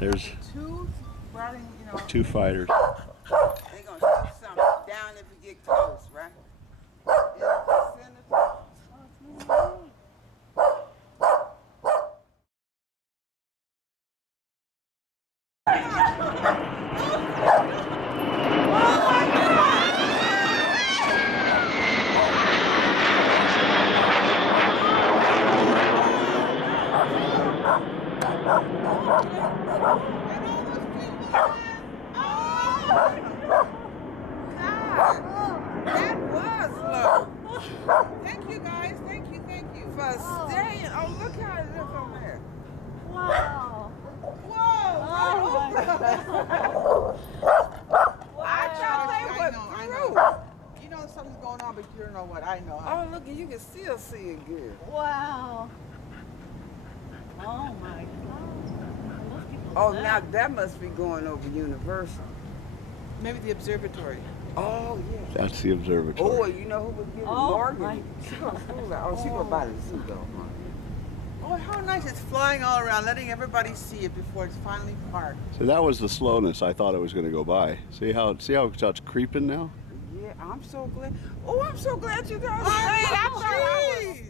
There's two riding, two fighters. They're gonna shoot something down if we get close, right? Thank you guys, thank you. For staying. Oh, look how it looks over there. Wow. Whoa! I thought they were through. You know something's going on, but you don't know what I know. Oh, look, you can still see it good. Wow. Oh my God. Oh, now that must be going over Universal. Maybe the observatory. Oh, yeah. That's the observatory. Oh, you know who would give Oh, Morgan? my She gonna fool that. Oh, she gonna buy the zoo though. Oh, how nice. It's flying all around, letting everybody see it before it's finally parked. So that was the slowness. I thought it was going to go by. See how it's creeping now? Yeah, I'm so glad. Oh, I'm so glad you guys Oh, stayed. I thought I was geez.